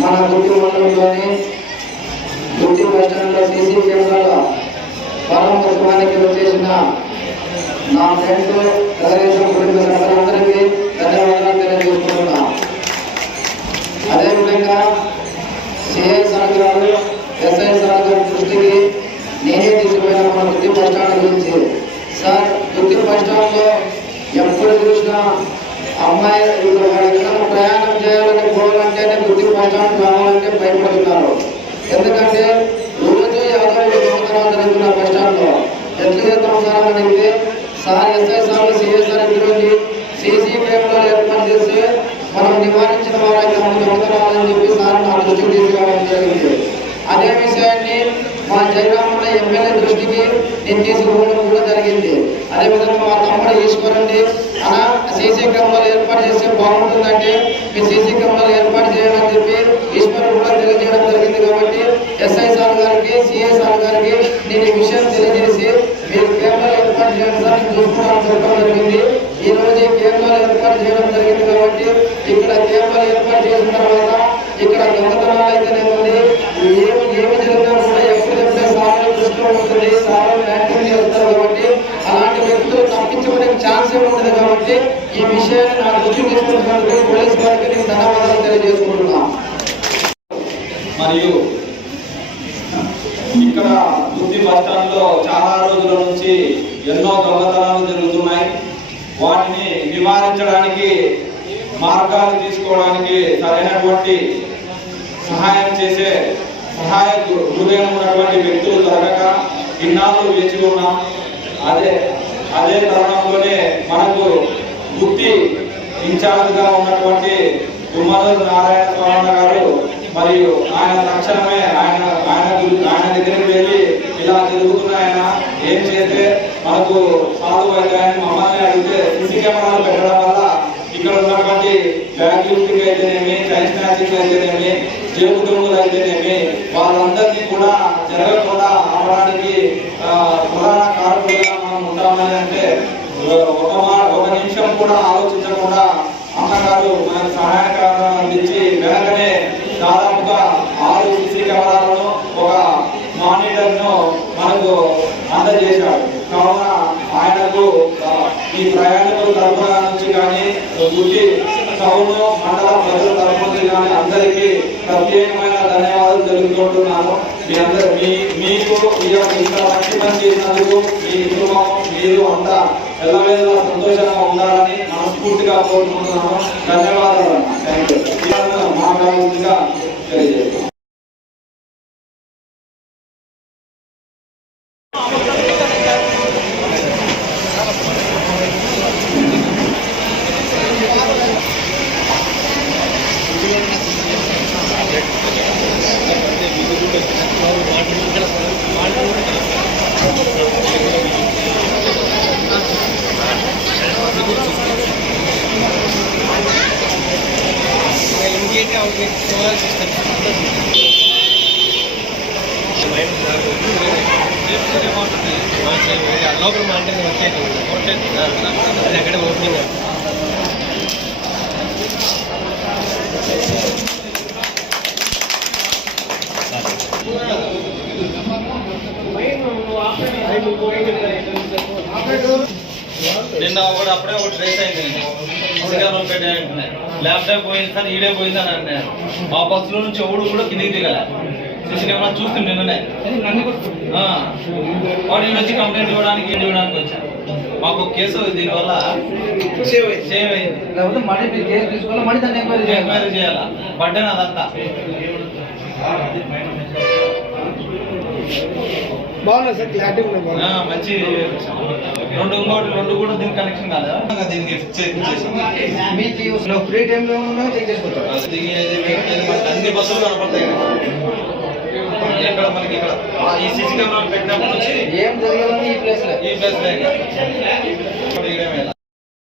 మన గుడి మండలంలోని గుడి బస్టాండ్లో సీసీ కెమెరాల ప్రారంభోత్సవానికి వచ్చేసిన నా ఫ్రెండ్ తెలుగుదేశం కుటుంబ సభ్యులందరికీ ధన్యవాదాలు తెలియజేసుకుంటున్నా అదేవిధంగా సిఐ సార్ ఎస్ఐ సార్ దృష్టికి నేనే తీసుకుపోయిన మన గుర్తి బస్ స్టాండ్ గురించి. సార్ గుర్తి బస్ స్టాండ్లో ఎప్పుడు చూసినా అమ్మాయి గుత్తి బస్ కావాలంటే భయపడుతున్నారు. ఎందుకంటే రోజు యాదవులు సంవత్సరాలు జరుగుతున్న బస్ స్టాండ్లో ఎట్లా చేద్దాం సార్ అని అడిగితే sir SI sir CI sir CC కెమెరాలు ఏర్పాటు చేసి మనం నివారించిన వారైతే మనం దొంగతనాలని చెప్పి సార్ నా దృష్టికి తీసుకురావడం జరిగింది. అదే విషయాన్ని మా జయరామన్న ఎమ్మెల్యే దృష్టికి నేను తీసుకుపోవడం కూడా జరిగింది. అదేవిధంగా మా తమ్ముడు ఈశ్వరుండి అలా సీసీ కెమెరాలు ఏర్పాటు చేస్తే బాగుంటుందంటే మీ సీసీ జరిగింది ఈ రోజు కేంద్రాలు ఏర్పాటు చేయడం జరిగింది కాబట్టి ఇక్కడ కేంద్రాలు ఏర్పాటు చేసిన తర్వాత ఇక్కడ దొంగతనాలు అయితేనే ఏమి ఏమి జరిగినా కూడా సార్లు దృష్టిలో ఉంటుంది. సార్లు చేస్తారు కాబట్టి అలాంటి వ్యక్తులు తప్పించుకునే ఛాన్స్ ఉంటుంది కాబట్టి ఈ విషయాన్ని నా దృష్టికి తీసుకుంటున్నందుకు పోలీస్ వారికి నేను ధన్యవాదాలు తెలియజేసుకుంటున్నాను. మరియు ఇక్కడ దుద్ది బస్ స్టాండ్లో చాలా రోజుల నుంచి ఎన్నో దొంగతనాలు జరుగుతున్నాయి. వాటిని నివారించడానికి మార్గాలు తీసుకోవడానికి సరైనటువంటి సహాయం చేసే సహాయ హృదయం ఉన్నటువంటి వ్యక్తులు దొరకక ఇన్నాళ్ళు వేచి ఉన్నాం. అదే అదే తరుణంలోనే మనకు గుత్తి ఇన్ఛార్జ్గా ఉన్నటువంటి తుమ్మలూరు నారాయణ స్వామి గారు మరియు ఆయన తక్షణమే ఆయన ఆయన ఆయన దగ్గరికి వెళ్ళి ఇలా జరుగుతున్నాయన ఏం చేస్తే మనకు సాధు అవుతాయని మమ్మల్ని అడిగితే సీసీ కెమెరాలు పెట్టడం వల్ల ఇక్కడ ఉన్నటువంటి బ్యాంక్ లిఫ్టింగ్ అయితేనేమి చైన్ స్నాచింగ్ అయితేనేమి జేబు దొంగలు అయితేనేమి వాళ్ళందరినీ కూడా జరగకుండా ఆపడానికి ప్రధాన కారకులుగా మనం ఉంటామని అంటే ఒక ఒక నిమిషం కూడా ఆలోచించకుండా అమ్మగారు మనకు సహాయకారం అందించి వెనకనే దాదాపుగా ఆరు సీసీ కెమెరాలను ఒక మానిటర్ను మనకు అందజేశాడు కావున ఆయనకు ఈ ప్రయాణికుల తరఫున నుంచి కానీ గుడి టౌన్ మండల ప్రజల తరఫు నుంచి కానీ అందరికీ ప్రత్యేకమైన ధన్యవాదాలు తెలుపుకుంటున్నాను మీ అందరు మీ మీకు ఈ యొక్క ఇంత మంచి చేసినందుకు మీ కుటుంబం మీరు అంతా ఎల్లవేళ సంతోషంగా ఉండాలని మనస్ఫూర్తిగా కోరుకుంటున్నాను. ధన్యవాదాలు థ్యాంక్ యూ మహాప్రభుగా తెలియజేస్తాను లోపల మాంటే వచ్చేది అది అక్కడ ఓపెనింగ్ నిన్న ఒకటి అప్పుడే ఒకటి ట్రేస్ అయింది ల్యాప్టాప్ పోయింది సార్ ఈడే పోయింది అని అన్నారు ఆ బస్సులో నుంచి ఎవడు కూడా కిందికి దిగల. సీసీ కెమెరా చూస్తుంది నిన్ననే ఆ. వాడు వచ్చి కంప్లైంట్ ఇవ్వడానికి ఈయన ఇవ్వడానికి వచ్చాను మాకు ఒక కేసు దీనివల్ల సేవ్ అయింది. సేవ్ అయింది. లేకపోతే మళ్ళీ మీరు కేసు తీసుకోవాలి? మళ్ళీ దాన్ని ఎంక్వైరీ ఎంక్వైరీ చేయాలా? బడ్డెన్ అదంతా. బాగున్నా సార్ క్లారిటీ కూడా ఆ, మంచి రెండు ఇంకోటి రెండు కూడా దీనికి కనెక్షన్ కాదా దీనికి చేసాం ఫ్రీ టైంలో చెక్ మనకి అన్ని బస్సులు కనపడతాయి. ఎక్కడ మనకి ఇక్కడ? ఆ, ఈ సీసీ కెమెరా పెట్టినప్పటి నుంచి ఏం జరగాలని ఈ ప్లేస్ ఈ ప్లేస్లో.